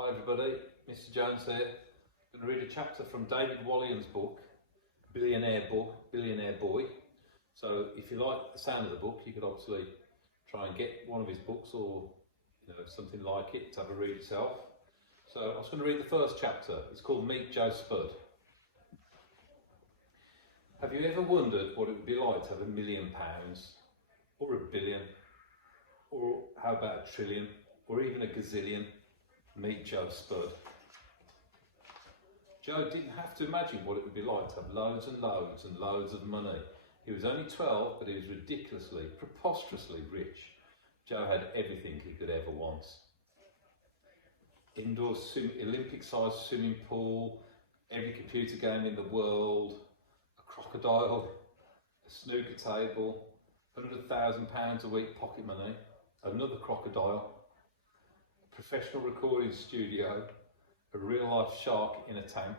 Hi everybody, Mr. Jones here. I'm going to read a chapter from David Walliams' book, Billionaire Boy. So if you like the sound of the book, you could obviously try and get one of his books or something like it to have a read yourself. So I was going to read the first chapter. It's called Meet Joe Spud. Have you ever wondered what it would be like to have £1 million, or £1 billion, or how about £1 trillion, or even a gazillion? Meet Joe Spud. Joe didn't have to imagine what it would be like to have loads and loads and loads of money. He was only 12, but he was ridiculously, preposterously rich. Joe had everything he could ever want. Indoor Olympic-sized swimming pool, every computer game in the world, a crocodile, a snooker table, £100,000 a week pocket money, another crocodile, professional recording studio, a real-life shark in a tank.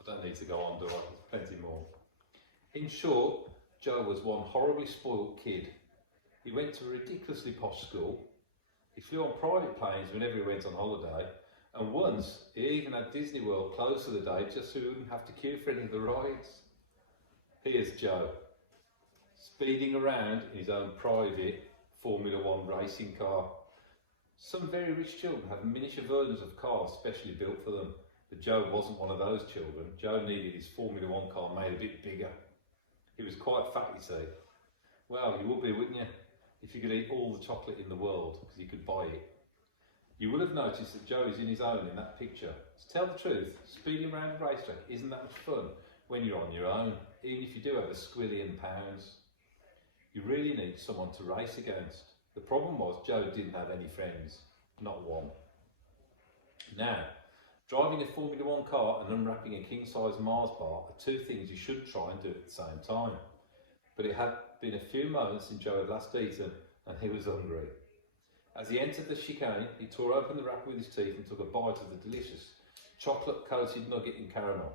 I don't need to go on, do I? There's plenty more. In short, Joe was one horribly spoilt kid. He went to a ridiculously posh school. He flew on private planes whenever he went on holiday, and once he even had Disney World closed for the day just so he wouldn't have to queue for any of the rides. Here's Joe, speeding around in his own private Formula One racing car. Some very rich children have miniature versions of cars specially built for them, but Joe wasn't one of those children. Joe needed his Formula One car made a bit bigger. He was quite fat, you see. Well, you would be, wouldn't you, if you could eat all the chocolate in the world, because you could buy it. You will have noticed that Joe is in his own in that picture. To tell the truth, speeding around a racetrack isn't that much fun when you're on your own, even if you do have a £1 squillion. You really need someone to race against. The problem was Joe didn't have any friends, not one. Now, driving a Formula One car and unwrapping a king-size Mars bar are two things you shouldn't try and do at the same time. But it had been a few moments since Joe had last eaten and he was hungry. As he entered the chicane, he tore open the wrapper with his teeth and took a bite of the delicious chocolate-coated nugget in caramel.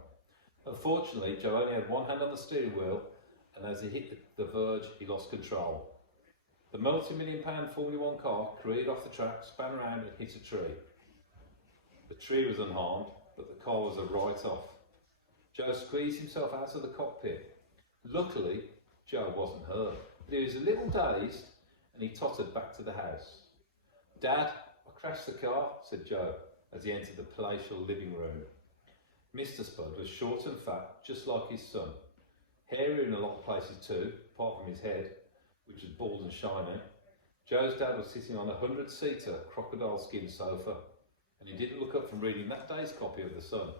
Unfortunately, Joe only had one hand on the steering wheel, and as he hit the verge, he lost control. The multi-million-pound Formula One car careered off the track, span around and hit a tree. The tree was unharmed, but the car was a write-off. Joe squeezed himself out of the cockpit. Luckily, Joe wasn't hurt, but he was a little dazed and he tottered back to the house. "Dad, I crashed the car," said Joe as he entered the palatial living room. Mr. Spud was short and fat, just like his son. Hairy in a lot of places too, apart from his head, which was bald and shiny. Joe's dad was sitting on a 100-seater crocodile skin sofa, and he didn't look up from reading that day's copy of The Sun.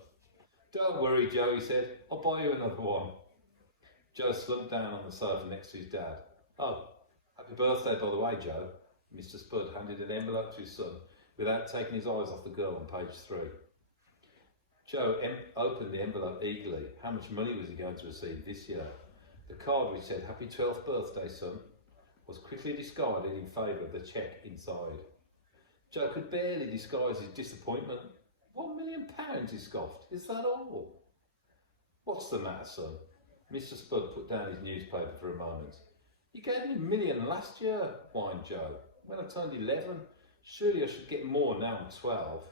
"Don't worry, Joe," he said, "I'll buy you another one." Joe slumped down on the sofa next to his dad. "Oh, happy birthday, by the way, Joe." Mr. Spud handed an envelope to his son without taking his eyes off the girl on page 3. Joe opened the envelope eagerly. How much money was he going to receive this year? The card which said, "Happy 12th birthday, son," was quickly discarded in favour of the cheque inside. Joe could barely disguise his disappointment. £1 million, he scoffed. "Is that all?" "What's the matter, son?" Mr. Spud put down his newspaper for a moment. "You gave me £1 million last year," whined Joe. "When I turned 11, surely I should get more now I'm 12.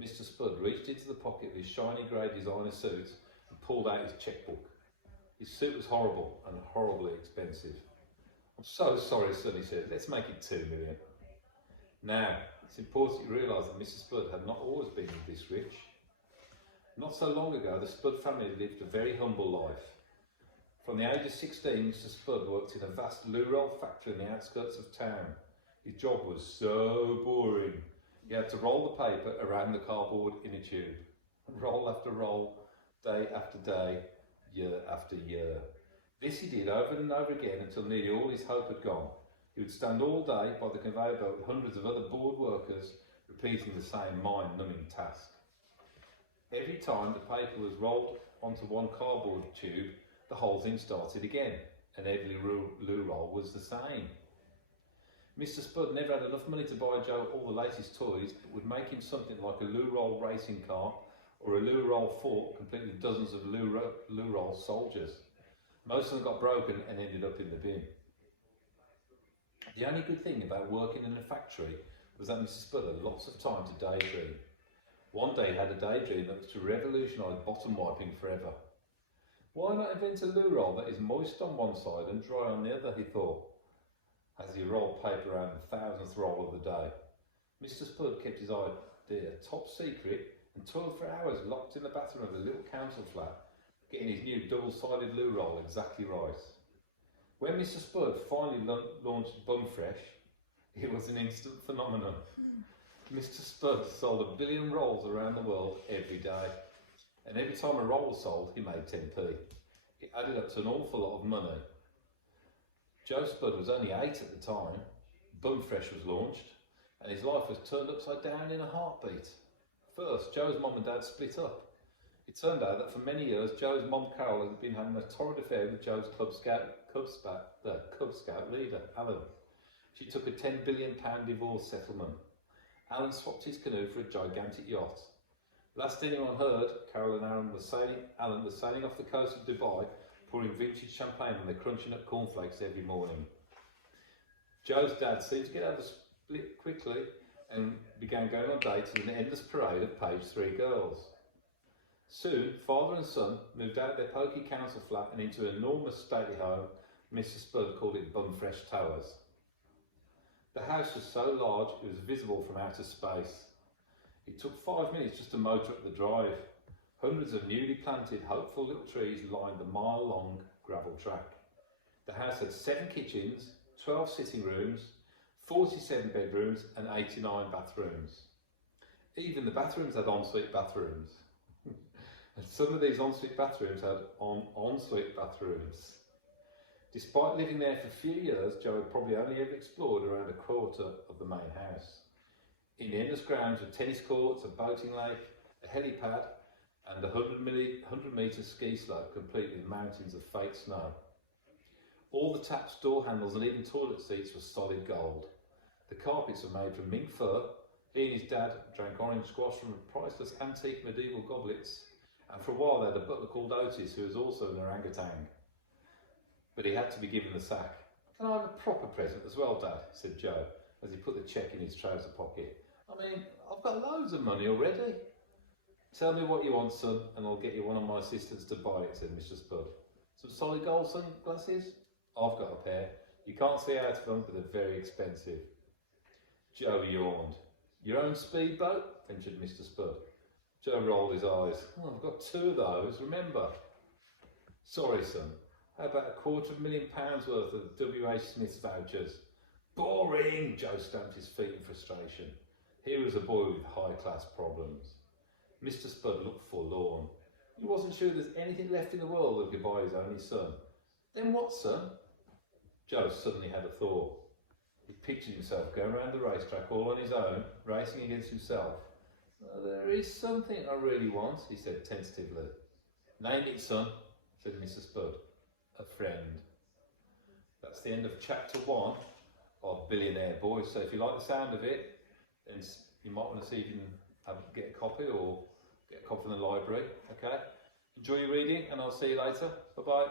Mr. Spud reached into the pocket of his shiny grey designer suit and pulled out his chequebook. His suit was horrible and horribly expensive. "I'm so sorry, son," he said. "Let's make it £2 million. Now, it's important you realise that Mr. Spud had not always been this rich. Not so long ago, the Spud family lived a very humble life. From the age of 16, Mr. Spud worked in a vast loo roll factory in the outskirts of town. His job was so boring. He had to roll the paper around the cardboard in a tube, roll after roll, day after day, year after year. This he did over and over again until nearly all his hope had gone. He would stand all day by the conveyor belt with hundreds of other bored workers repeating the same mind-numbing task. Every time the paper was rolled onto one cardboard tube, the whole thing started again, and every loo roll was the same. Mr. Spud never had enough money to buy Joe all the latest toys that would make him something like a loo roll racing car or a loo roll fort complete with dozens of loo roll soldiers. Most of them got broken and ended up in the bin. The only good thing about working in a factory was that Mrs. Spud had lots of time to daydream. One day he had a daydream that was to revolutionise bottom wiping forever. Why not invent a loo roll that is moist on one side and dry on the other, he thought, as he rolled paper around the 1000th roll of the day. Mr. Spud kept his idea top secret and toiled for hours locked in the bathroom of the little council flat, getting his new double-sided loo roll exactly right. When Mr. Spud finally launched Bumfresh, it was an instant phenomenon. Mr. Spud sold 1 billion rolls around the world every day, and every time a roll was sold, he made 10p. It added up to an awful lot of money. Joe Spud was only 8 at the time. Bumfresh was launched, and his life was turned upside down in a heartbeat. First, Joe's mum and dad split up. It turned out that for many years, Joe's mum Carol had been having a torrid affair with Joe's Cub Scout leader, Alan. She took a £10 billion divorce settlement. Alan swapped his canoe for a gigantic yacht. Last anyone heard, Carol and Alan were sailing off the coast of Dubai, pouring vintage champagne and they're crunching up cornflakes every morning. Joe's dad seemed to get out of the split quickly and began going on dates with an endless parade of page 3 girls. Soon, father and son moved out of their pokey council flat and into an enormous stately home. Mr. Spud called it Bumfresh Towers. The house was so large it was visible from outer space. It took 5 minutes just to motor up the drive. Hundreds of newly planted, hopeful little trees lined the mile-long gravel track. The house had 7 kitchens, 12 sitting rooms, 47 bedrooms and 89 bathrooms. Even the bathrooms had ensuite bathrooms. And some of these ensuite bathrooms had ensuite bathrooms. Despite living there for a few years, Joe had probably only ever explored around a quarter of the main house. In the endless grounds were tennis courts, a boating lake, a helipad, and a 100-metre ski slope complete with mountains of fake snow. All the taps, door handles and even toilet seats were solid gold. The carpets were made from mink fur. He and his dad drank orange squash from priceless antique medieval goblets, and for a while they had a butler called Otis who was also an orangutan. But he had to be given the sack. "Can I have a proper present as well, Dad?" said Joe, as he put the cheque in his trouser pocket. "I mean, I've got loads of money already." "Tell me what you want, son, and I'll get you one of my assistants to buy it," said Mr. Spud. "Some solid gold sunglasses?" "I've got a pair. You can't see out of them, but they're very expensive." Joe yawned. "Your own speedboat?" ventured Mr. Spud. Joe rolled his eyes. "Oh, I've got 2 of those, remember." "Sorry, son. How about £250,000 worth of W.H. Smith's vouchers?" "Boring!" Joe stamped his feet in frustration. Here was a boy with high-class problems. Mr. Spud looked forlorn. He wasn't sure there's anything left in the world that could buy his only son. "Then what, son?" Joe suddenly had a thought. He pictured himself going around the racetrack all on his own, racing against himself. "There is something I really want," he said tentatively. "Name it, son," said Mr. Spud. "A friend." That's the end of chapter 1 of Billionaire Boys. So if you like the sound of it, then you might want to see if you can get a copy or get a copy from the library. Okay? Enjoy your reading and I'll see you later. Bye bye.